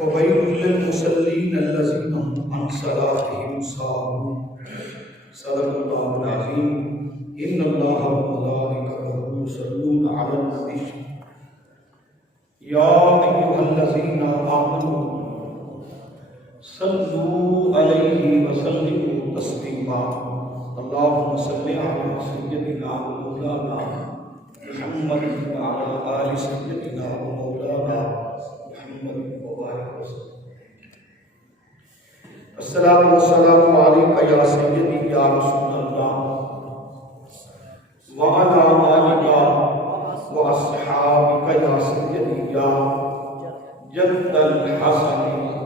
فويل للمصلين الذين هم عن صلاتهم ساهون صدق الله العظيم إن الله وملائكته يصلون على النبي يا أيها الذين آمنوا صلوا عليه وسلموا تسليما اللهم صل على سيدنا ومولانا محمد وعلى آل سيدنا ومولانا محمد وبارك وسلم. السلام والسلام عليك يا سيدي يا رسول الله وعلى آلك وأصحابك يا سيدي يا جد الحسن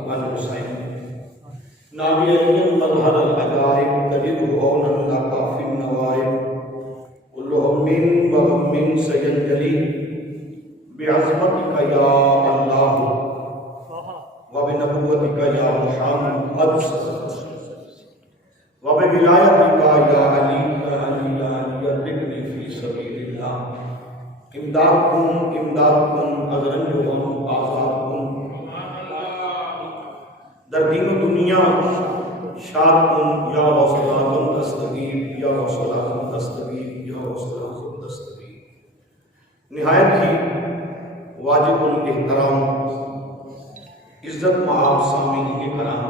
والحسين نبي مظهر العجائب تجد هونا لك في النوائب كلهم من وهم سينجلي بعظمتك يا الله وبنبوتك يا محمد وبولايتك يا علي يا علي يا علي ادركني في سبيل الله امدادكم اذرنجكم آزادكم در دین و دنیا شاد کن یا غوث اعظم دستگیر یا غوث اعظم دستگیر یا غوث اعظم دستگیر. نہایت ہی واجب الاحترام عزت مآب سامعین کرام،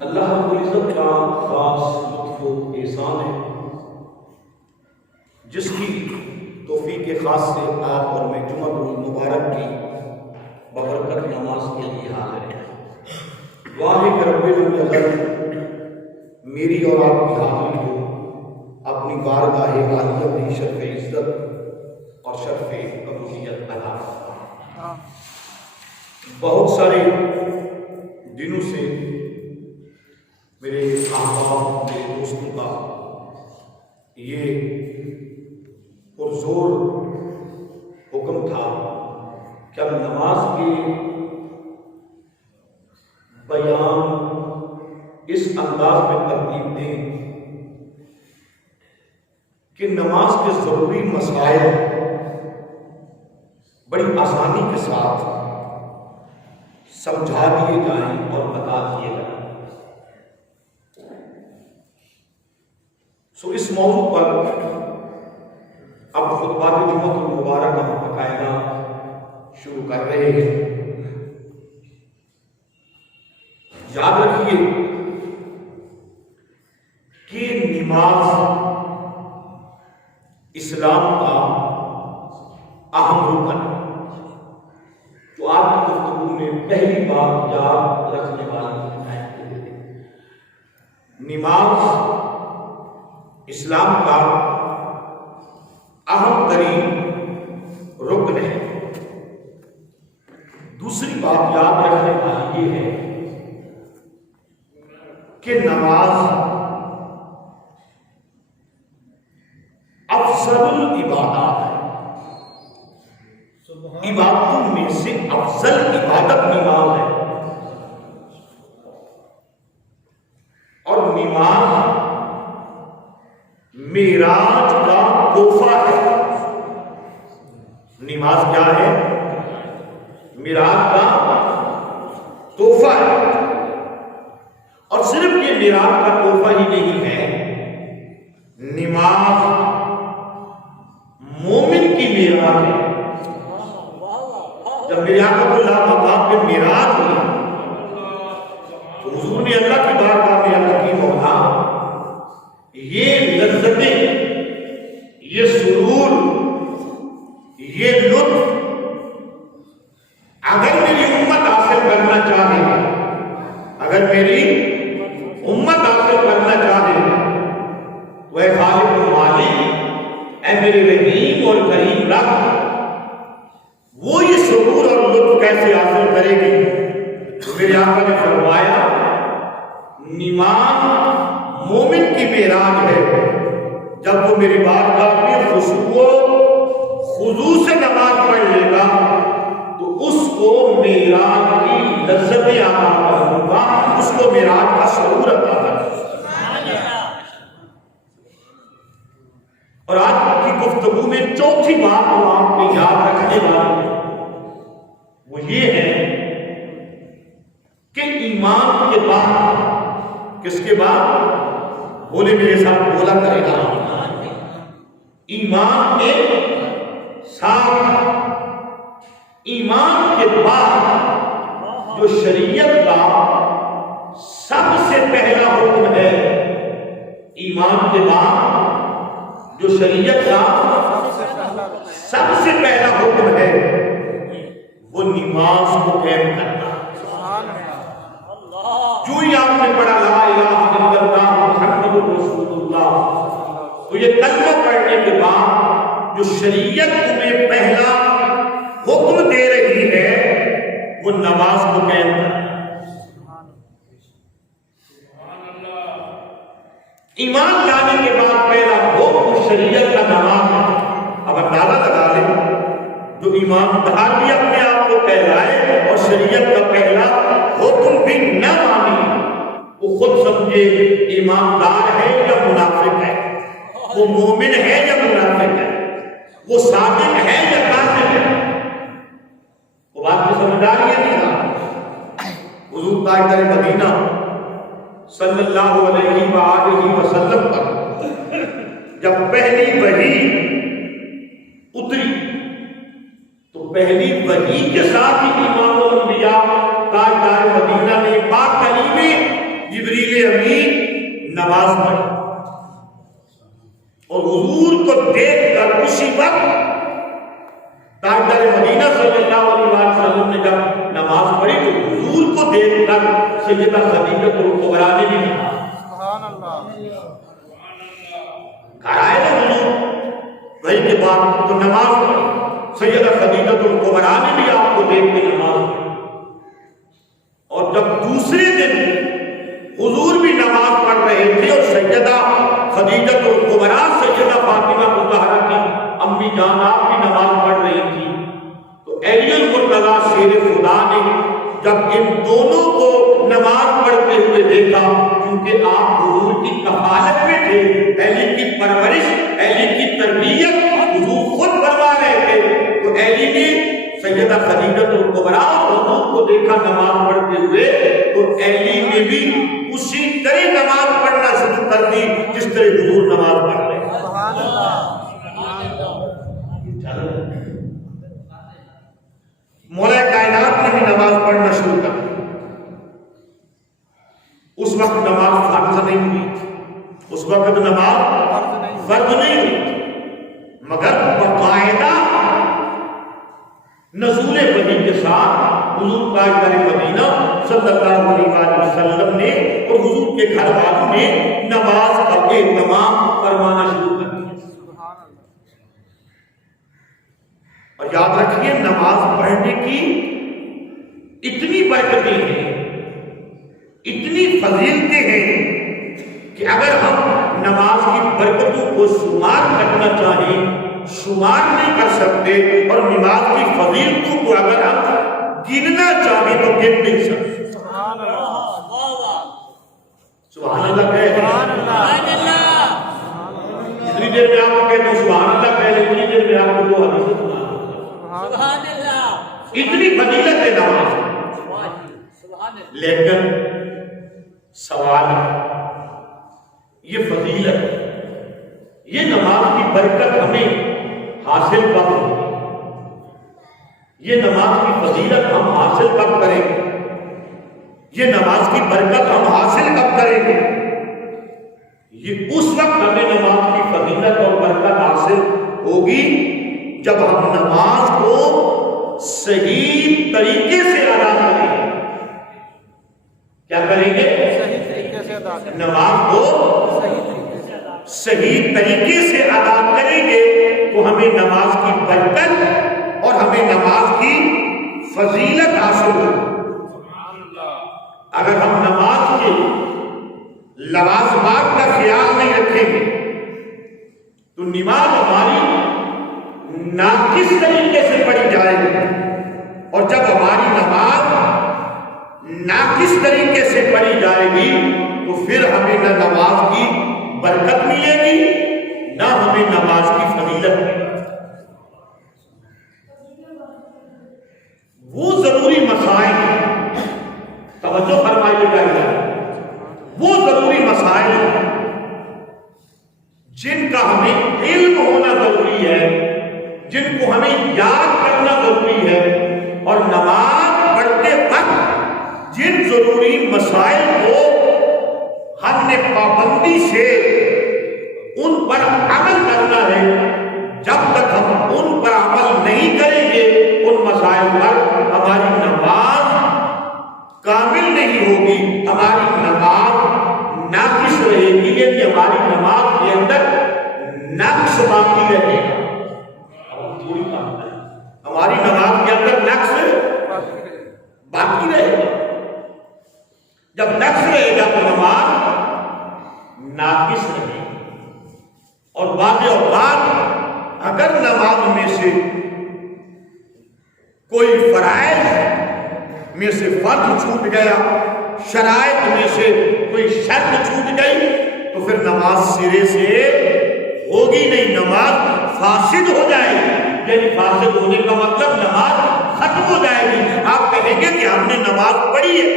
اللہ رب العزت کا خاص لطف و احسان ہے جس کی توفیق خاص سے آپ اور میں جمعہ المبارک کی ببرکت نماز کے لیے حاضر ہیں. واحد رب العزت میری اور آپ کی حاضری کو اپنی بارگاہ عالیہ میں شرف عزت اور شرف قبولیت عطا فرمائے. بہت سارے دنوں سے میرے احباب میرے دوستوں کا یہ پرزور حکم تھا کہ ہم نماز کے بیان اس انداز میں ترتیب دیں کہ نماز کے ضروری مسائل بڑی آسانی کے ساتھ سمجھا دیے جائیں اور بتا دیے جائیں. سو اس موضوع پر اب خطبات جمعہ المبارک ہم باقاعدہ شروع کر رہے ہیں. یاد رکھیے کہ نماز اسلام کا اہم رکن ہے. تو آپ کی گفتگو میں پہلی بات یاد رکھنے والی ہے نماز اسلام کا اہم ترین رکن ہے. دوسری بات یاد رکھنے والی یہ ہے کہ نماز افضل العبادات ہے. عبادتوں میں سے افضل عبادت نماز ہے. اور نماز معراج کا تحفہ ہے. نماز کیا ہے؟ معراج کا تحفہ ہے. اور صرف یہ معراج کا تحفہ ہی نہیں ہے، نماز مومن کی معراج ہے. جب میرے آقا کو مقام پہ معراج ہوئی تو حضور نے اللہ کی بارگاہ میں عرض کی مولا یہ لذتیں، یہ سرور، یہ لطف اگر میری امت حاصل کرنا چاہے، اگر میری امت حاصل کرنا چاہے تو اے خالق و مالک، اے میرے رحیم اور کریم رب، وہ یہ سرور اور لطف کیسے حاصل کرے گی؟ تو میرے آقا نے فرمایا نماز مومن کی معراج ہے. جب وہ میری بارگاہ میں خشوع و خضوع سے نماز پڑھ لے گا تو اس کو معراج کی لذتیں عطا کروں گا، اس کو معراج کا شعور عطا کروں گا. اور آج کی گفتگو میں چوتھی بات جو آپ کو یاد رکھنے والی ہے وہ یہ ہے ایمان کے بعد، کس کے بعد؟ بولے میرے ساتھ، بولا کرے گا، ایمان کے ساتھ۔ ایمان کے بعد جو شریعت کا سب سے پہلا حکم ہے، ایمان کے بعد جو شریعت کا سب سے پہلا حکم ہے وہ نماز کو قائم کرنا۔ جو ہی آپ نے پڑھا لا الہ الا اللہ محمد رسول اللہ، تو یہ کلمہ پڑھنے کے بعد جو شریعت تمہیں پہلا حکم دے رہی ہے وہ نماز کو قائم کرنا۔ ایمان لانے کے بعد پہلا حکم شریعت کا نماز ہے۔ اب اندازہ لگا لیں، جو ایماندار بھی اپنے آپ کو کہلائے اور شریعت کا پہلا حکم بھی نہ مانی، وہ خود سمجھے ایماندار ہے یا منافق ہے، وہ مومن ہے یا منافق ہے، وہ صادق ہے یا کاذب ہے۔ وہ بات کو سمجھ آ رہی ہے نہیں تھا؟ حضور تاجدار مدینہ صلی اللہ علیہ وآلہ وسلم پر جب پہلی وحی اتری تو پہلی وحی کے ساتھ ہی امام الانبیاء تاجدار مدینہ نے پاک کلیم جبریل امین نماز پڑھی، اور حضور کو دیکھ کر اسی وقت تاجدار مدینہ صلی اللہ علیہ وسلم نے جب نماز پڑھی تو حضور کو دیکھ کر سیدہ خدیجہ کبریٰ نے بھی نماز گھر آئے نا حضور وہی کے بعد تو نماز پڑھی، سیدہ خدیجہ کبریٰ نے بھی آپ کو دیکھ کے نماز پڑھی، اور جب دوسرے دن حضور بھی نماز پڑھ رہے تھے اور سیدہ خدیجہ کبریٰ سیدہ فاطمہ مطہرہ کی امی جان آپ بھی نماز پڑھ رہی تھی، تو علی المرتضیٰ شیر خدا نے جب ان دونوں کو نماز پڑھتے ہوئے دیکھا، کیونکہ آپ حضور کی کفالت میں تھے، علی کی پرورش، علی کی تربیت حضور خود فرما رہے تھے، تو علی نے سیدہ خدیجہ کبریٰ حضور کو دیکھا نماز پڑھتے ہوئے، تو علی نے بھی اسی طرح نماز پڑھنا شروع کر دی جس طرح حضور نماز پڑھ رہے ہیں۔ سبحان اللہ۔ مولا کائنات نے بھی نماز پڑھنا شروع کر دی۔ اس وقت نماز فرض نہیں ہوئی تھی، اس وقت نماز فرض نہیں ہوئی تھی، مگر باقاعدہ نزول وحی کے ساتھ حضور تاجدار مدینہ صلی اللہ علیہ وسلم نے اور حضور کے گھر والوں نے نماز کا اہتمام فرمانا شروع کر دیا۔ اور یاد رکھیے نماز پڑھنے کی اتنی برکتیں ہیں، اتنی فضیلتیں ہیں کہ اگر ہم نماز کی برکتوں کو شمار کرنا چاہیں شمار نہیں کر سکتے، اور نماز کی فضیلتوں کو اگر ہم گننا چاہیں تو گن نہیں سکتے۔ سبحان اللہ، سبحان اللہ کہے، سبحان اللہ۔ جتنی دیر میں آپ کو کہتا ہوں سبحان اللہ کہے، اتنی دیر میں آپ کو دو حدیث سبحان اللہ، اتنی فضیلت ہے نماز۔ لیکن سوال یہ فضیلت، یہ نماز کی برکت ہمیں حاصل کب ہوگی؟ یہ نماز کی فضیلت ہم حاصل کب کریں گے؟ یہ نماز کی برکت ہم حاصل کب کریں گے؟ یہ اس وقت ہمیں نماز کی فضیلت اور برکت حاصل ہوگی جب ہم نماز کو صحیح طریقے سے ادا کریں گے۔ کیا کریں گے؟ صحیح طریقے سے ادا کریں گے۔ نماز کو صحیح طریقے سے ادا کریں گے تو ہمیں نماز کی برکت اور ہمیں نماز کی فضیلت حاصل ہوگی۔ اگر ہم نماز کے لوازمات کا خیال نہیں رکھیں گے تو نماز ہماری ناقص طریقے سے پڑھی جائے گی، اور جب ہماری نماز ناقص طریقے سے پڑھی جائے گی تو پھر ہمیں نہ نماز کی برکت ملے گی نہ ہمیں نماز کی فضیلت ملے گی۔ وہ ضروری مسائل توجہ توجہ فرمائیے گا، وہ ضروری مسائل جن کا ہمیں علم ہونا ضروری ہے، جن کو ہمیں یاد کرنا ضروری ہے، اور نماز پڑھتے وقت جن ضروری مسائل کو ہم نے پابندی سے ان پر عمل کرنا ہے، جب تک ہم ان پر عمل نہیں کریں گے ان مسائل پر، ہماری نماز کامل نہیں ہوگی، ہماری نماز ناقص رہے گی، یعنی ہماری نماز کے اندر نقص باقی رہے گا۔ ہماری نماز کے اندر نقص باقی رہے گا، جب نقص رہے گا تو نماز ناقص رہے گی۔ اور بعض اوقات اگر نماز میں سے کوئی فرائض میں سے فرض چھوٹ گیا، شرائط میں سے کوئی شرط چھوٹ گئی، تو پھر نماز سرے سے ہوگی نہیں، نماز فاسد ہو جائے گی۔ یعنی فاسد ہونے کا مطلب نماز ختم ہو جائے گی۔ آپ کہیں گے کہ ہم نے نماز پڑھی ہے،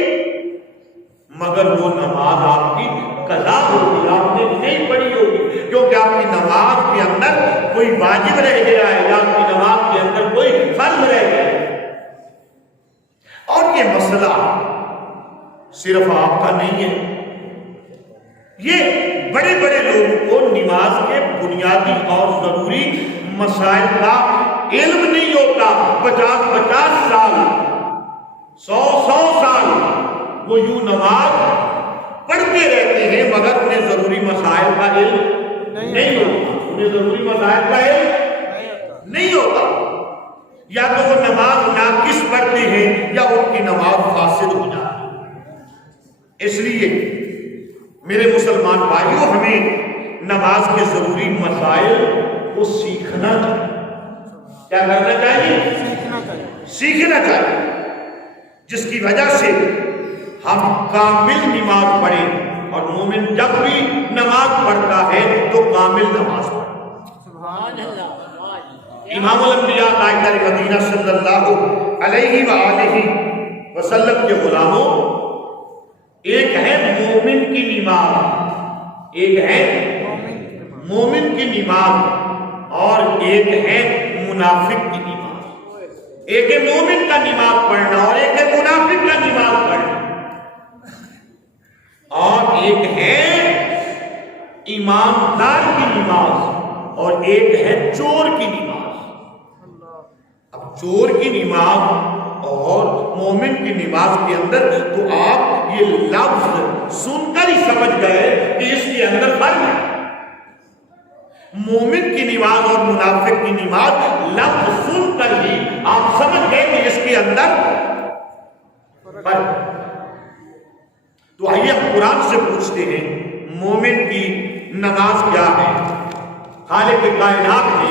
مگر وہ نماز آپ کی قضا ہوگی، آپ نے نہیں پڑھی ہوگی، کیونکہ آپ کی نماز کے اندر کوئی واجب رہ گیا ہے، یا آپ کی نماز کے اندر کوئی فرض رہ گیا ہے۔ اور یہ مسئلہ صرف آپ کا نہیں ہے، یہ بڑے بڑے لوگوں کو نماز کے بنیادی اور ضروری مسائل کا علم نہیں ہوتا۔ 50 سال 100 سال وہ یوں نماز پڑھتے رہتے ہیں، مگر انہیں ضروری مسائل کا علم نہیں ہوتا، انہیں ضروری مسائل کا علم نہیں ہوتا، یا تو وہ نماز ناقص پڑھتے ہیں یا ان کی نماز فاسد ہو جاتی ہے۔ اس لیے میرے مسلمان بھائیوں، ہمیں نماز کے ضروری مسائل کو سیکھنا چاہیے۔ کیا کرنا چاہیے؟ سیکھنا چاہیے، جس کی وجہ سے ہم کامل نماز پڑھیں، اور مومن جب بھی نماز پڑھتا ہے تو کامل نماز پڑھتا ہے۔ امام الانبیاء تاجدار مدینہ صلی اللہ علیہ وآلہ وسلم کے غلاموں، ایک ہے مومن کی نماز، ایک ہے مومن کی نماز، اور ایک ہے منافق کی نماز۔ ایک ہے مومن کا نماز پڑھنا، اور ایک ہے منافق کا نماز پڑھنا، اور ایک ہے ایماندار کی نماز، اور ایک ہے چور کی نماز۔ اب چور کی نماز اور مومن کی نماز کے اندر تو آپ یہ لفظ سن کر ہی سمجھ گئے کہ اس کے اندر فرق ہے۔ مومن کی نماز اور منافق کی نماز لفظ سن کر ہی آپ سمجھ گئے کہ اس کے اندر فرق ہے۔ تو آئیے ہم قرآن سے پوچھتے ہیں، مومن کی نماز کیا ہے؟ خالق کائنات نے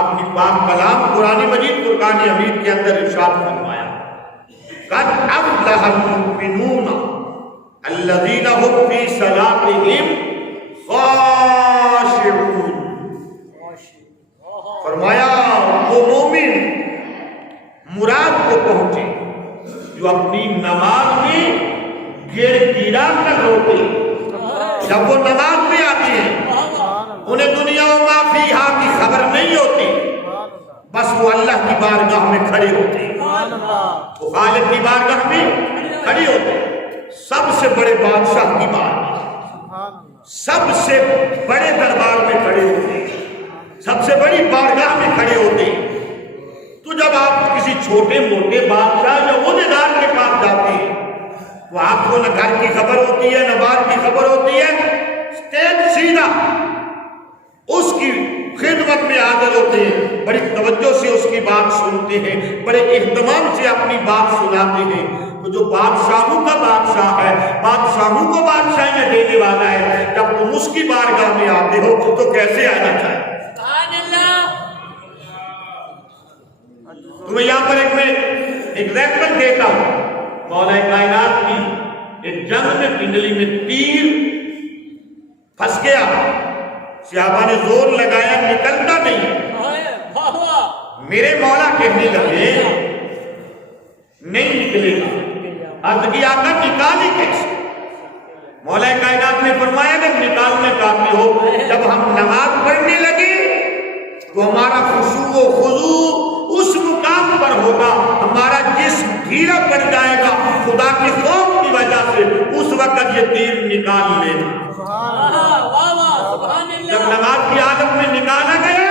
اپنی پاک کلام قرآن مجید فرقان حمید کے اندر ارشاد فرمایا، قد افلح المؤمنون الذین هم فی صلاتهم خاشعون۔ فرمایا وہ مومن مراد کو پہنچے جو اپنی نماز میں گر گرا کر روتے۔ جب وہ نماز میں آتے ہیں انہیں دنیا و ما فیہا کی خبر نہیں ہوتی، بس وہ اللہ کی بارگاہ میں کھڑے ہوتے ہیں، وہ خالق کی بارگاہ میں کھڑے ہوتے ہیں، سب سے بڑے بادشاہ کی بارگاہ، سب سے بڑے دربار میں کھڑے ہوتے ہیں، سب سے بڑی بارگاہ میں کھڑے ہوتے ہیں۔ تو جب آپ کسی چھوٹے موٹے بادشاہ یا عہدیدار کے پاس جاتے ہیں تو آپ کو نہ گھر کی خبر ہوتی ہے نہ بار کی خبر ہوتی ہے، اسٹیج سیدھا اس کی خدمت میں حاضر ہوتے ہیں، بڑی توجہ سے اس کی بات سنتے ہیں، بڑے اہتمام سے اپنی بات سناتے ہیں۔ تو جو بادشاہوں کا بادشاہ ہے، بادشاہوں کو بادشاہیاں دینے والا ہے، جب تم اس کی بارگاہ میں آتے ہو تو کیسے آنا چاہیے؟ تمہیں یہاں پر میں ایگزامپل دیتا ہوں، مولا کائنات کی ایک جنگ میں پنڈلی میں تیر پھنس گیا، صحابہ نے زور لگایا، نکلتا نہیں۔ میرے مولا کہنے لگے نہیں نکلے گا، عرض کیا آقا نکالی کیسے؟ مولا کائنات نے فرمایا کہ نکالنے کافی ہو، جب ہم نماز پڑھنے لگے تو ہمارا خشوع و خضوع اس مقام پر ہوگا، ہمارا جسم ڈھیلا پڑ جائے گا خدا کے خوف کی وجہ سے، اس وقت یہ تیر نکال لینا۔ جب نماز کی حالت میں نکالا گیا،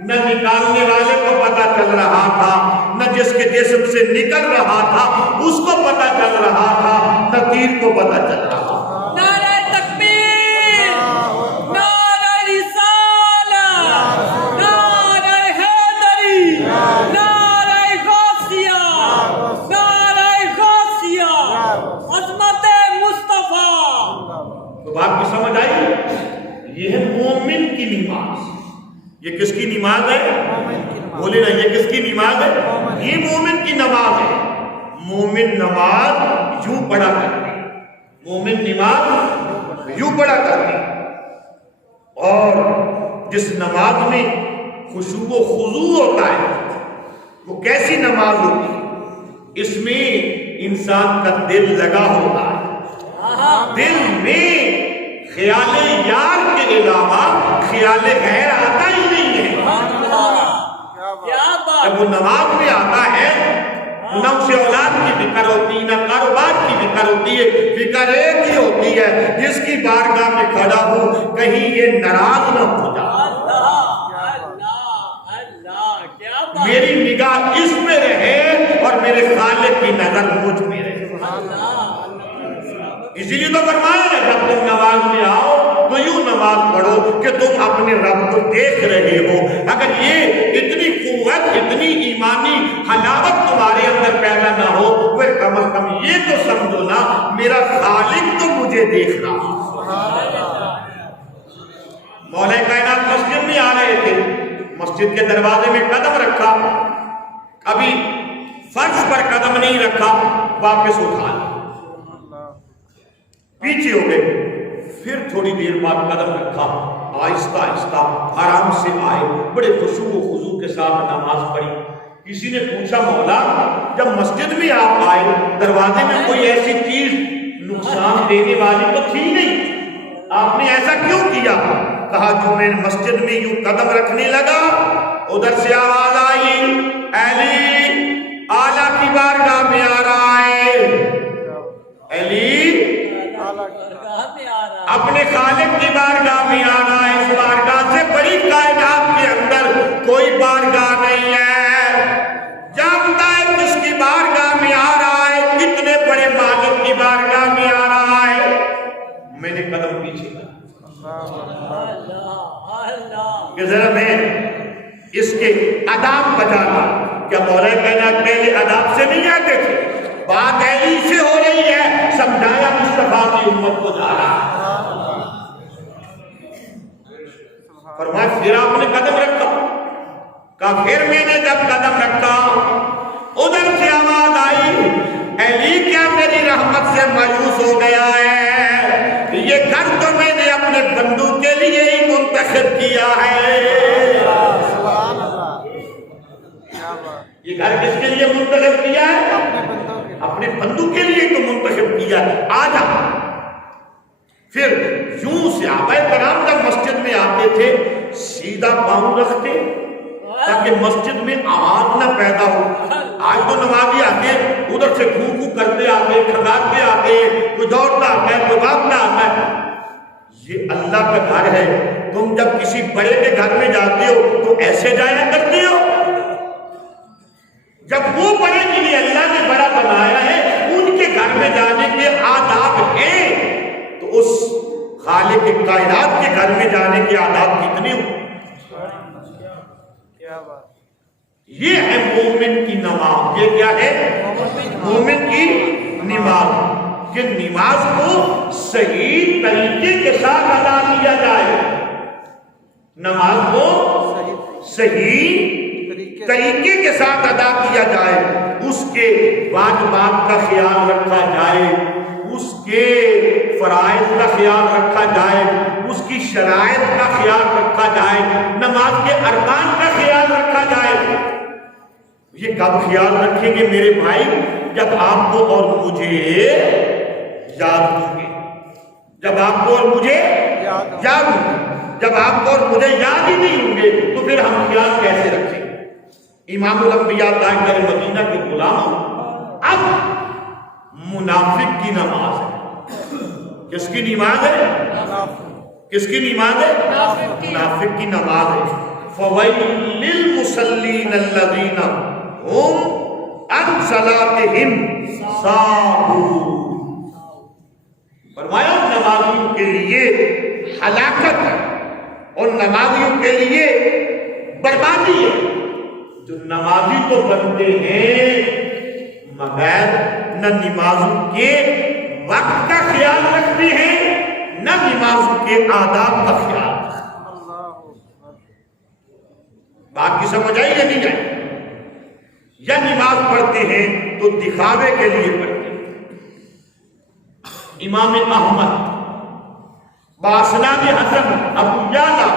نہ نکالنے والے کو پتہ چل رہا تھا، نہ جس کے جسم سے نکل رہا تھا اس کو پتہ چل رہا تھا، نہ تیر کو پتہ چل رہا تھا۔ نعرہ تکبیر، نعرہ رسالت، نعرہ حیدری، نعرہ غوثیہ، نعرہ غوثیہ، عظمت مصطفیٰ۔ تو بات کی سمجھ آئی؟ یہ ہے مومن کی نماز۔ یہ کس کی نماز ہے؟ بولے نا، یہ کس کی نماز ہے؟ یہ مومن کی نماز ہے۔ مومن نماز یوں پڑھا کرتے، مومن نماز یوں پڑھا کرتے، اور جس نماز میں خشوع و خضوع ہوتا ہے وہ کیسی نماز ہوتی ہے؟ اس میں انسان کا دل لگا ہوتا ہے، دل میں خیال یار کے علاوہ خیال غیر آتا ہی نہیں ہے۔ جب وہ نماز میں آتا ہے نہ اسے اولاد کی فکر ہوتی، نہ کاروبار کی فکر ہوتی ہے، فکر ایک ہی ہوتی ہے جس کی بارگاہ میں کھڑا ہوں کہیں یہ ناراض نہ ہو جائے، میری نگاہ اس میں رہے اور میرے خالق کی نظر مجھ میں رہے۔ اسی لیے تو فرمایا ہے جب تم نماز میں آؤ تو یوں نماز پڑھو کہ تم اپنے رب کو دیکھ رہے ہو۔ اگر یہ اتنی قوت، اتنی ایمانی حلاوت تمہارے اندر پیدا نہ ہو، پھر کم از کم یہ تو سمجھو نا میرا خالق تو مجھے دیکھ رہا۔ مولا کائنات مسجد میں آ رہے تھے، مسجد کے دروازے میں قدم رکھا، ابھی فرش پر قدم نہیں رکھا، واپس اٹھا لیا، پیچھے ہو گئے، پھر تھوڑی دیر بعد قدم رکھا، آہستہ آہستہ آرام سے آئے، بڑے خشوع و خضوع کے ساتھ نماز پڑھی۔ کسی نے پوچھا مولا جب مسجد میں آپ آئے دروازے میں کوئی ایسی چیز نقصان دینے والی تو تھی نہیں، آپ نے ایسا کیوں کیا؟ کہا جو میں مسجد میں یوں قدم رکھنے لگا ادھر سے آواز آئی علی اعلیٰ کی بارگاہ میں آ رہا ہے، علی اپنے خالق کی بارگاہ میں آ رہا ہے، اس بارگاہ سے بڑی کائنات کے اندر کوئی بارگاہ نہیں ہے، جانتا ہے کس کی بارگاہ میں آ رہا ہے، کتنے بڑے مالک کی بارگاہ میں آ رہا ہے۔ میں نے قدم پیچھے کیا کہ ذرا میں اس کے آداب بجانا۔ کیا مولا کائنات پہلے آداب سے نہیں آتے تھے؟ بات علی سے ہو رہی ہے، سمجھایا مصطفیٰ کی امت کو جا رہا۔ فرمایا پھر آپ نے قدم رکھا، کہا پھر میں نے جب قدم رکھا ادھر سے آواز آئی علی کیا میری رحمت سے مایوس ہو گیا ہے؟ یہ گھر تو میں نے اپنے بندوں کے لیے ہی منتخب کیا ہے۔ یہ گھر کس کے لیے منتخب کیا ہے؟ اپنے بندوں کے لیے تو منتخب کیا ہے، آ جا۔ پھر یوں صحابہ کرام جب مسجد میں آتے تھے سیدھا پاؤں رکھتے تاکہ مسجد میں آواز نہ پیدا ہو۔ آج تو نمازی آتے ادھر سے گھو گھو کرتے آتے، کھگاتے آتے، کوئی دوڑتا آتا ہے، کوئی بھاگتا آتا ہے۔ یہ اللہ کا گھر ہے، تم جب کسی بڑے کے گھر میں جاتے ہو تو ایسے جایا کرتے ہو؟ جب وہ بڑے کے لیے اللہ نے بڑا بنایا ہے ان کے گھر میں جانے کے آداب ہیں تو اس خالق کائنات کے گھر میں جانے کے آداب کتنے ہو؟ یہ ہے مومن کی نماز۔ یہ کیا ہے؟ مومن کی نماز، کہ نماز کو صحیح طریقے کے ساتھ ادا کیا جائے، نماز کو صحیح طریقے کے ساتھ ادا کیا جائے، اس کے واجبات کا خیال رکھا جائے، اس کے فرائض کا خیال رکھا جائے، اس کی شرائط کا خیال رکھا جائے، نماز کے ارکان کا خیال رکھا جائے۔ یہ کب خیال رکھیں گے میرے بھائی؟ جب آپ کو اور مجھے یاد ہوں گے، جب آپ کو اور مجھے یاد ہوں گے۔ جب آپ کو اور مجھے یاد ہی نہیں ہوں گے تو پھر ہم خیال کیسے رکھیں؟ امام الانبیاء تاجدار مدینہ کے غلام، اب منافق کی نماز ہے۔ کس کی نماز ہے؟ کس کی نماز ہے؟ منافق کی نماز ہے۔ فَوَيْلٌ لِّلْمُصَلِّينَ الَّذِينَ هُمْ عَنْ صَلَاتِهِمْ سَاهُونَ۔ فرمایا نمازیوں کے لیے ہلاکت ہے اور نمازیوں کے لیے بربادی ہے۔ جو نمازی تو بنتے ہیں مگر نہ نمازوں کے وقت کا خیال رکھتے ہیں، نہ نمازوں کے آداب کا خیال رکھتے ہیں۔ بات کی سمجھ آئی یا نہیں آئی؟ یا نماز پڑھتے ہیں تو دکھاوے کے لیے پڑھتے ہیں۔ امام احمد باسناد حسن ابو یعلا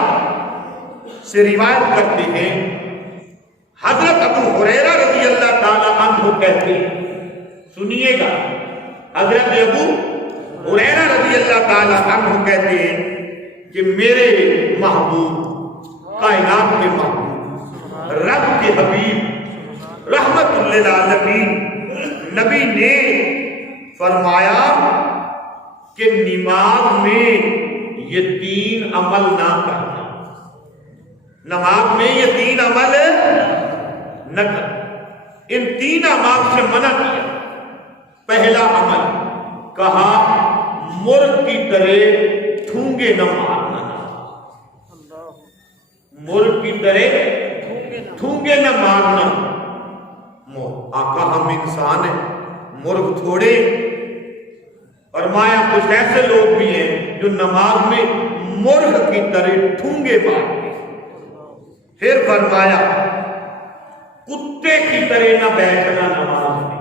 سے روایت کرتے ہیں، حضرت ابو ہریرہ رضی اللہ تعالی عنہ کہتے ہیں، سنیے گا، حضرت ابو ہریرہ رضی اللہ تعالی عنہ کہتے ہیں کہ میرے محبوب، کائنات کے محبوب، رب کے حبیب، رحمت للعالمین نبی نے فرمایا کہ نماز میں یہ 3 عمل نہ کرنا، نماز میں یہ 3 عمل نہ کرنا۔ ان 3 اعمال سے منع کیا۔ پہلا عمل کہا مرغ کی طرح ٹھونگے نہ مارنا، مرغ کی طرح ٹھونگے نہ مارنا۔ آقا ہم انسان ہیں، مرغ تھوڑے۔ فرمایا کچھ ایسے لوگ بھی ہیں جو نماز میں مرغ کی طرح ٹھونگے مارتے۔ پھر فرمایا کتے کی طرح نہ بیٹھنا نماز میں۔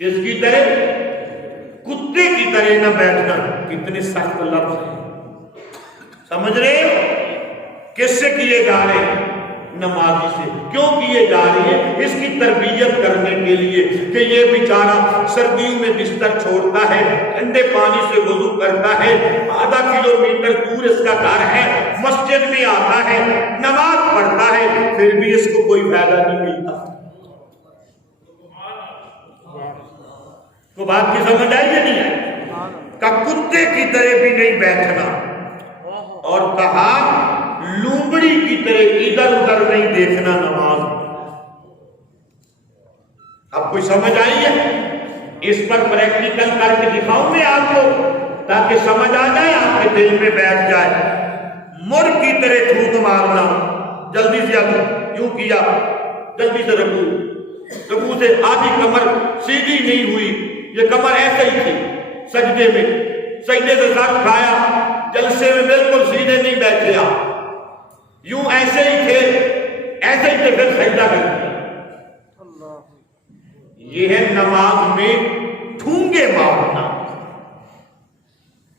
کس کی طرح؟ کتے کی طرح نہ بیٹھنا۔ کتنے سخت لفظ ہیں، سمجھ رہے ہو؟ کس سے کیے جا رہے ہیں؟ نمازی سے۔ کیوں کیے جا رہے ہیں؟ اس کی تربیت کرنے کے لیے کہ یہ بیچارہ سردیوں میں بستر چھوڑتا ہے، ٹھنڈے پانی سے وضو کرتا ہے، آدھا کلومیٹر دور اس کا گھر ہے، مسجد میں آتا ہے، نماز پڑھتا ہے، پھر بھی اس کو کوئی فائدہ نہیں ملتا۔ تو بات کی سمجھ آئی یا نہیں آئی؟ کہ کتے کی طرح بھی نہیں بیٹھنا، اور کہا لومڑی کی طرح ادھر ادھر نہیں دیکھنا نماز میں۔ اب کوئی سمجھ آئی ہے؟ اس پر پریکٹیکل کر کے دکھاؤں میں آپ کو تاکہ سمجھ آ جائے، آپ کے دل میں بیٹھ جائے۔ مرغ کی طرح تھوک مارنا، جلدی سے یوں کیا، جلدی سے رکوع سے آدھی کمر سیدھی نہیں ہوئی، یہ کمر ایسے ہی تھی سجدے میں، سجدے سے سر کھایا، جلسے میں بالکل سیدھے نہیں بیٹھے آپ، یوں ایسے ہی تھے، ایسے ہی تھے، پھر سجدہ کر دیا۔ یہ ہے نماز میں ٹھونگے مارنا۔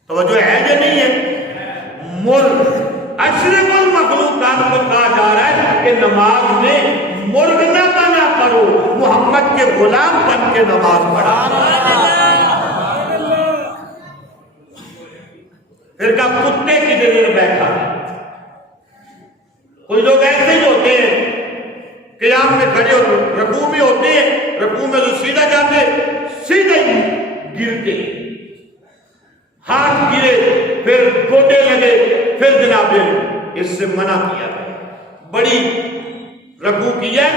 توجہ ہے یا نہیں ہے؟ مرغ اشرف المخلوقات کو کہا جا رہا ہے کہ نماز میں مرغ نہ بنا کرو، محمد کے غلام بن کے نماز پڑھا۔ پھر کہا کتے کی جگہ بیٹھا۔ کوئی لوگ ایسے ہی ہوتے ہیں، قیام میں کھڑے ہو، رکوع میں ہوتے ہیں، رکوع میں تو سیدھا جاتے، سیدھا ہی گرتے، ہاتھ گرے، پھر گوٹے لگے، پھر جناب اس سے منع کیا گیا۔ بڑی رکوع کیا،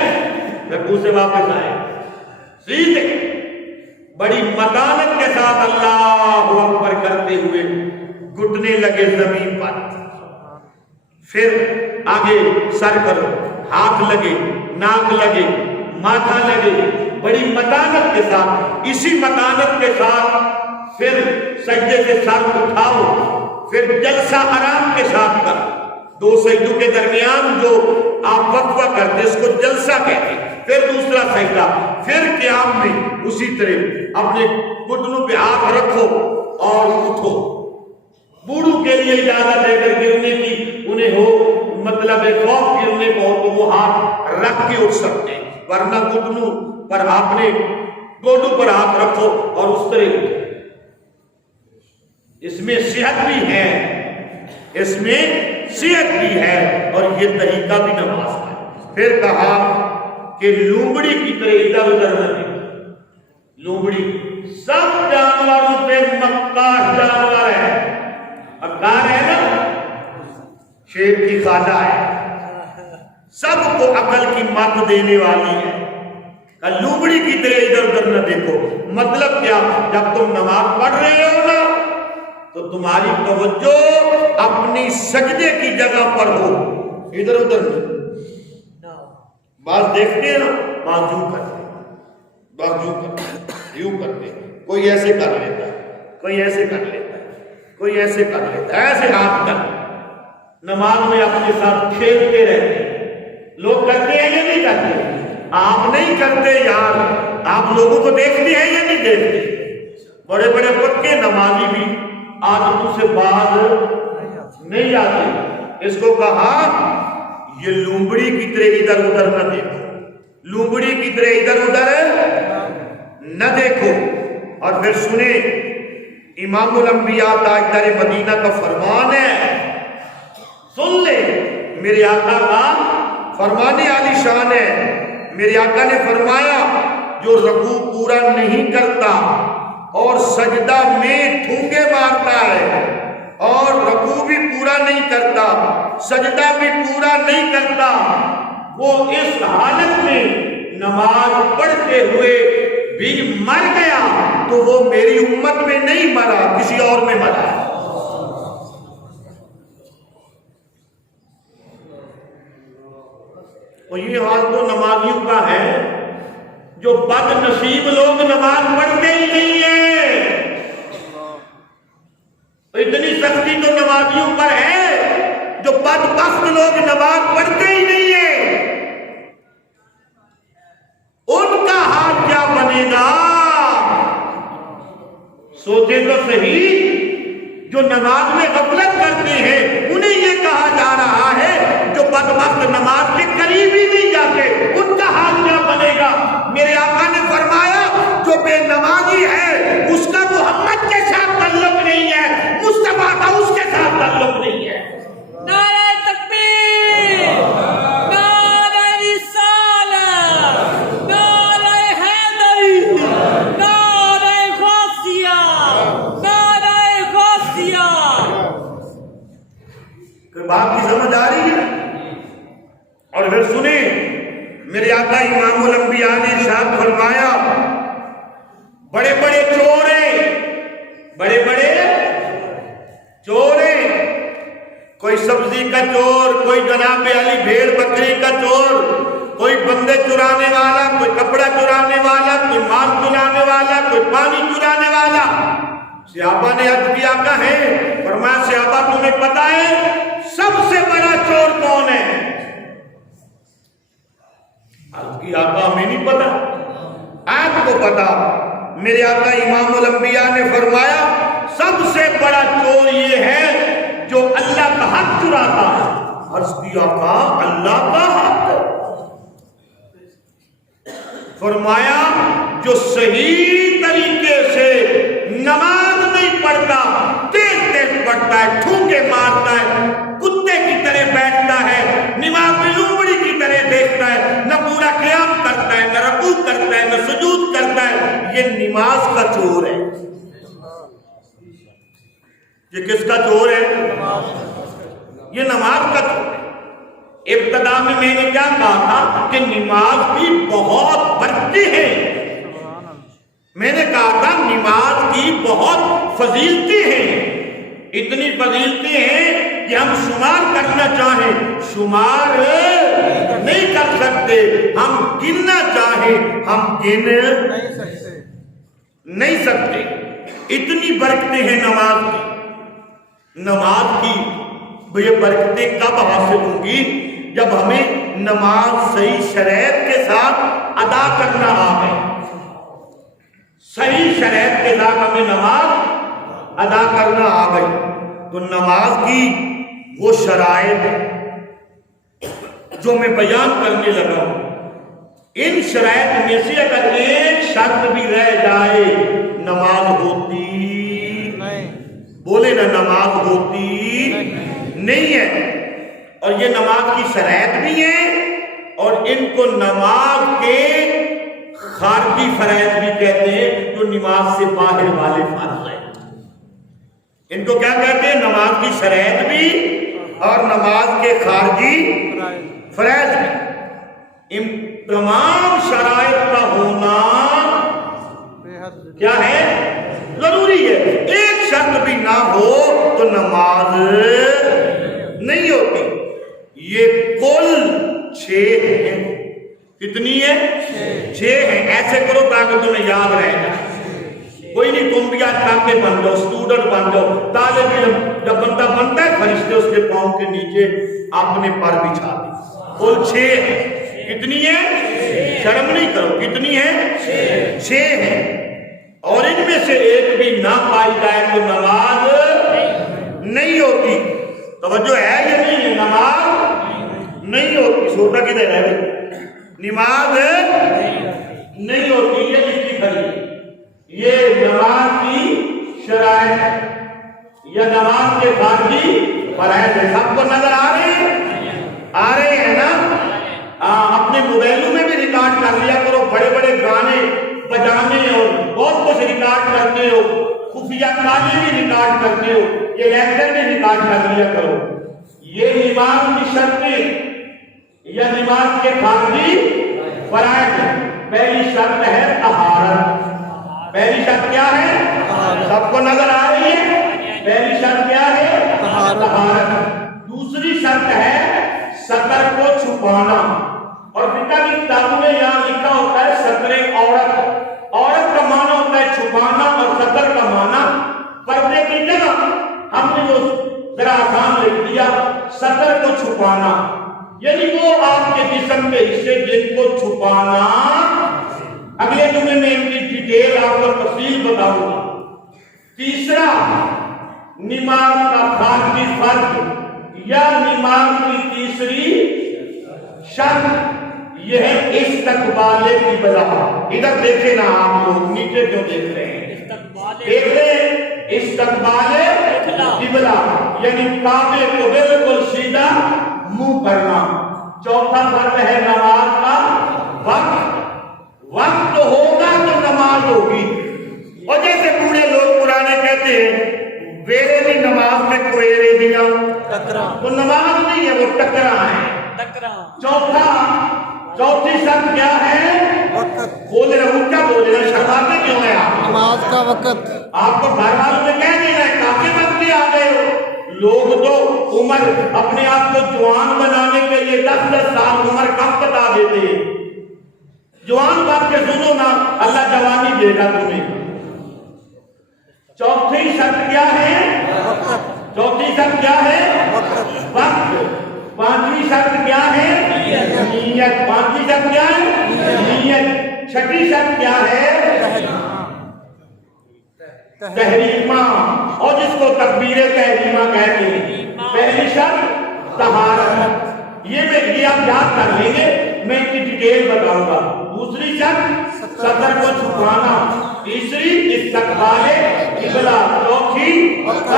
رکوع سے واپس آئے سیدھے، بڑی متانت کے ساتھ اللہ اکبر کرتے ہوئے گھٹنے لگے زمین پر، پھر آگے سر کرو، ہاتھ لگے، ناک لگے، ماتھا لگے، بڑی متانت کے ساتھ، اسی متانت کے ساتھ پھر سجدے سے سر اٹھاؤ، پھر جلسہ آرام کے ساتھ کر، 2 سجدوں کے درمیان جو آپ وقفہ کرتے اس کو جلسہ کہتے، پھر دوسرا سجدہ، پھر قیام میں اسی طرح اپنے گھٹنوں پہ ہاتھ رکھو اور اٹھو۔ بوڑھوں کے لیے اجازت ہے اگر گرنے کی انہیں ہو، مطلب خوف گرنے کو تو وہ ہاتھ رکھ کے اٹھ سکتے ہیں، ورنہ گھٹنوں پر آپ نے گوڈوں پر ہاتھ رکھو اور اس طرح اٹھو۔ اس میں صحت بھی ہے، اس میں صحت بھی ہے، اور یہ طریقہ بھی نماز کا ہے۔ پھر کہا کہ لومڑی کی طرح ادھر ادھر نہ دیکھو۔ لومڑی سب جانوروں سے مکار جانور ہے، مکار ہے نا، شیر کی خالہ ہے، سب کو عقل کی مت دینے والی ہے۔ لومڑی کی طرح ادھر ادھر نہ دیکھو، مطلب کیا؟ جب تم نماز پڑھ رہے ہو نا تو تمہاری توجہ اپنی سجدے کی جگہ پر ہو، ادھر ادھر نہیں۔ بعض دیکھتے ہیں نا، بعض یوں کرتے ہیں، بعض یوں کرتے ہیں، یوں کرتے ہیں، کوئی ایسے کر لیتا ہے، کوئی ایسے کر لیتا ہے، کوئی ایسے کر لیتا ہے، ایسے ہاتھ کر نماز میں اپنے ساتھ کھیلتے رہتے ہیں۔ لوگ کرتے ہیں یا نہیں کرتے؟ آپ نہیں کرتے یار، آپ لوگوں کو دیکھتے ہیں یا نہیں دیکھتے؟ بڑے بڑے پکے نمازی بھی عادتوں سے باز نہیں آتے۔ اس کو کہا یہ لومڑی کی طرح ادھر ادھر نہ دیکھو، لومڑی کی طرح ادھر ادھر نہ دیکھو۔ اور پھر سنیں امام الانبیاء تاجدار مدینہ کا فرمان ہے، سن لے، میرے آقا کا فرمان عالی شان ہے۔ میرے آقا نے فرمایا جو رکوع پورا نہیں کرتا اور سجدہ میں ٹھونگے مارتا ہے، اور رکوع بھی پورا نہیں کرتا، سجدہ بھی پورا نہیں کرتا، وہ اس حالت میں نماز پڑھتے ہوئے بھی مر گیا تو وہ میری امت میں نہیں مرا، کسی اور میں مرا ہے۔ اور یہ حال تو نمازیوں کا ہے، جو بد نصیب لوگ نماز پڑھتے ہی نہیں ہیں۔ اتنی سختی تو نمازیوں پر ہے، جو بدبخت لوگ نماز پڑھتے ہی نہیں ہیں، ان کا حال کیا بنے گا؟ سوچے تو صحیح، جو نماز میں غفلت کرتے ہیں انہیں یہ کہا جا رہا ہے جو بدبخت نماز کے قریب ہی نہیں جاتے، ان کا حال کیا بنے گا؟ میرے آقا نے فرمایا جو بے نمازی ہے اس کا محمد کے ساتھ تعلق نہیں ہے، مصطفیٰ کا اس کے ساتھ تعلق نہیں ہے۔ نعرہ تکبیر، نعرہ رسالت، نعرہ حیدری، نعرہ غوثیہ، نعرہ غوثیہ۔ کہ بات کی سمجھ آ رہی ہے؟ اور پھر سنیں میرے آقا امام الانبیاء نے ارشاد فرمایا بڑے بڑے چور ہیں، بڑے بڑے چور ہیں، کوئی سبزی کا چور، کوئی جناب علی بھیڑ بکری کا چور، کوئی بندے چرانے والا، کوئی کپڑا چرانے والا، کوئی مال چرانے والا، کوئی پانی چرانے والا۔ صحابہ نے عرض کیا آقا ہے، فرمایا صحابہ تمہیں پتا ہے سب سے بڑا چور کون ہے؟ عرض کی آقا ہمیں نہیں پتا، آپ کو پتا۔ میرے آقا امام الانبیاء نے فرمایا سب سے بڑا چور یہ ہے جو اللہ کا حق چراتا ہے۔ عرض کی آقا اللہ کا حق؟ فرمایا جو صحیح طریقے سے نماز نہیں پڑھتا، تیز تیز پڑھتا ہے، ٹھونگے مارتا ہے، کتے کی طرح بیٹھتا ہے، نماز میں لومڑی کی طرح دیکھتا ہے، نہ پورا قیام کرتا ہے، نہ رکوع کرتا ہے، نہ سجود کرتا ہے، یہ نماز کا چور ہے۔ یہ کس کا چور ہے؟ یہ نماز کا چور ہے۔ ابتدا میں نے کیا کہا تھا کہ نماز کی بہت برکتیں ہیں، میں نے کہا تھا نماز کی بہت فضیلتیں ہیں، اتنی فضیلتیں ہیں کہ ہم شمار کرنا چاہیں شمار نہیں کر سکتے، ہم گننا چاہیں ہم گن نہیں سکتے، اتنی برکتیں ہیں نماز کی۔ نماز کی یہ برکتیں کب حاصل ہوں گی؟ جب ہمیں نماز صحیح شرائط کے ساتھ ادا کرنا آ گئے، صحیح شرائط کے ساتھ ہمیں نماز ادا کرنا آ گئی، تو نماز کی وہ شرائط جو میں بیان کرنے لگا ہوں، ان شرائط میں سے اگر ایک شرط بھی رہ جائے نماز ہوتی بولے نا نماز ہوتی نہیں ہے۔ اور یہ نماز کی شرائط بھی ہیں اور ان کو نماز کے خارجی فرائض بھی کہتے ہیں، جو نماز سے باہر والے فرض ہیں۔ ان کو کیا کہتے ہیں؟ نماز کی شرائط بھی اور نماز کے خارجی فرائض بھی۔ ان تمام شرائط کا ہونا کیا ہے؟ ضروری ہے۔ ایک شرط بھی نہ ہو تو نماز نہیں ہوتی۔ یہ کل 6 ہیں۔ کتنی ہے؟ 6 ہیں۔ ایسے کرو تاکہ تمہیں یاد رہے گا۔ کوئی نہیں، تم بھی آج کاکے بن جاؤ، اسٹوڈنٹ بن جاؤ، طالب علم جب بندہ بنتا ہے فرشتے اس کے پاؤں کے نیچے اپنے پر بچھا دیں۔ کل 6 ہیں۔ کتنی ہے؟ شرم نہیں کرو، کتنی ہے؟ 6 ہیں۔ اور ان میں سے ایک بھی نہ پائی جائے تو نماز نہیں ہوتی۔ توجہ ہے یا نہیں ہے؟ نماز نہیں ہوتی۔ چھوٹا کدھر ہے؟ نماز نہیں ہوتی۔ یہ لکھی کھڑی، یہ نماز کی شرائط یا نماز کے خارجی فرائض ہے۔ سب کو نظر آ رہے ہیں؟ آ رہے ہیں نا؟ اپنے موبائلوں میں بھی ریکارڈ کر لیا کرو، بڑے بڑے گانے بجانے اور بہت کچھ ریکارڈ کرتے ہو، خفیہ کالے بھی ریکارڈ کرتے ہو، یہ لیکچر بھی ریکارڈ کر لیا کرو۔ یہ نماز کی شرطیں یا نماز کے خارجی فرائض ہیں۔ پہلی شرط ہے طہارت۔ پہلی شرط کیا ہے؟ سب کو نظر آ رہی ہے؟ پہلی شرط کیا ہے؟ طہارت۔ دوسری شرط ہے ستر کو چھپانا، اور فقہ کی کتابوں میں یہاں لکھا ہوتا ہے ستر عورت۔ عورت کا معنی ہوتا ہے چھپانا اور ستر کا معنی پردے کی جگہ ہم نے وہ ذرا آسان لکھ دیا، ستر کو چھپانا، یعنی وہ آپ کے جسم کے حصے جن کو چھپانا۔ اگلے جملے میں ان کی ڈیٹیل آپ کو تفصیل بتاؤں گا۔ تیسرا، نماز کا خارجی فرض یا نماز کی تیسری شرط یہ ہے استقبال قبلہ۔ ادھر دیکھیں نا آپ لوگ، نیچے کیوں دیکھ رہے ہیں؟ دیکھ رہے ہیں استقبال قبلہ، یعنی کعبے کو بالکل سیدھا منہ کرنا۔ چوتھا فرض ہے نماز کا وقت۔ وقت ہوگا تو نماز ہوگی۔ اور جیسے بوڑھے لوگ پرانے کہتے ہیں ویرے دی نماز میں کوئرے دیا، وہ نماز نہیں ہے، وہ ٹکرا ہے۔ چوتھی شرط کیا ہے؟ بولے رہا ہوں، کیا بولے رہا؟ شرماتے کیوں ہیں آپ؟ نماز کا وقت۔ آپ کو گھر والوں نے کہہ دینا ہے کافی وقت بھی آ گئے ہو۔ لوگ تو عمر اپنے آپ کو جوان بنانے کے لیے 10 سال عمر کم بتا دیتے ہیں۔ جوان بات کے سنو نا، اللہ جوانی دے گا تمہیں۔ چوتھی شرط کیا ہے؟ چوتھی شرط کیا ہے؟ وقت۔ پانچویں شرط کیا ہے؟ نیت۔ پانچویں شرط کیا ہے؟ نیت۔ چھٹی شرط کیا ہے؟ تحریمہ، اور جس کو تکبیر تحریمہ کہتے ہیں۔ پہلی شرط طہارت، یہ آپ یاد کر لیں گے، میں ان کی ڈیٹیل بتاؤں گا۔ دوسری شرط ستر کو چھپانا، تیسری استقبال قبلہ، چوتھی وقت،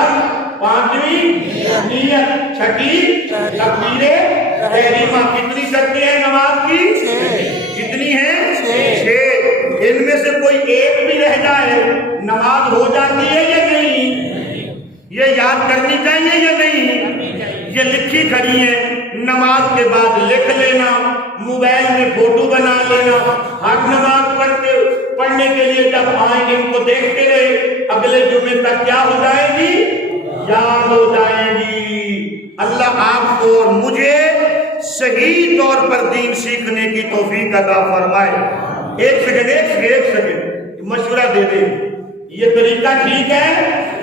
پانچویں نیت، چھٹی تکبیر تحریمہ۔ کتنی شرطیں ہیں نماز کی؟ کتنی ہیں؟ 6۔ ان میں سے کوئی ایک بھی رہ جائے نماز ہو جاتی ہے یا نہیں؟ یہ یاد کرنی چاہیے یا نہیں؟ یہ لکھی کھڑی ہے، نماز کے بعد لکھ لینا، موبائل میں فوٹو بنا لینا، ہر نماز پڑھنے کے لیے جب آئیں گے ان کو دیکھتے رہے، اگلے جمعے تک کیا ہو جائے گی؟ یاد ہو جائے گی۔ اللہ آپ کو اور مجھے صحیح طور پر دین سیکھنے کی توفیق عطا فرمائے۔ ایک سیکنڈ مشورہ دے دیں، یہ طریقہ ٹھیک ہے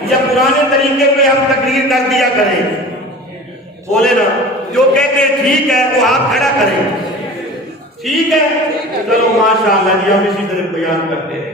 یا پرانے طریقے پہ ہم تقریر کر دیا کریں؟ بولے نا، جو کہتے ہیں ٹھیک ہے وہ ہاتھ کھڑا کریں۔ ٹھیک ہے، چلو ماشاءاللہ جی، ہم اسی طرح بیان کرتے ہیں۔